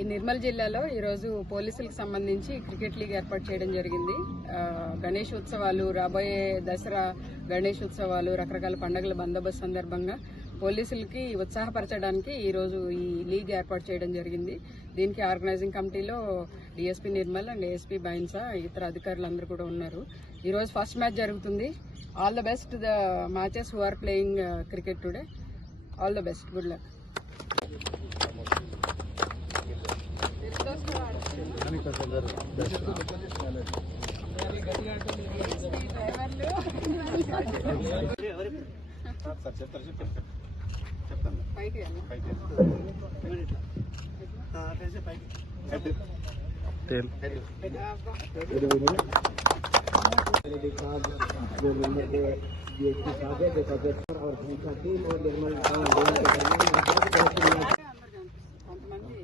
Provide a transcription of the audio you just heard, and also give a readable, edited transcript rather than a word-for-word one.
ఈ నిర్మల్ జిల్లాలో ఈరోజు పోలీసులకు సంబంధించి క్రికెట్ లీగ్ ఏర్పాటు చేయడం జరిగింది. గణేష్ ఉత్సవాలు, రాబోయే దసరా గణేష్ ఉత్సవాలు, రకరకాల పండుగల బందోబస్తు సందర్భంగా పోలీసులకి ఉత్సాహపరచడానికి ఈరోజు ఈ లీగ్ ఏర్పాటు చేయడం జరిగింది. దీనికి ఆర్గనైజింగ్ కమిటీలో DSP Nirmal and ASP Bhainsa ఇతర అధికారులందరూ కూడా ఉన్నారు. ఈరోజు ఫస్ట్ మ్యాచ్ జరుగుతుంది. All the best the matches who are playing cricket today. All the best, good luck. కొంతమంది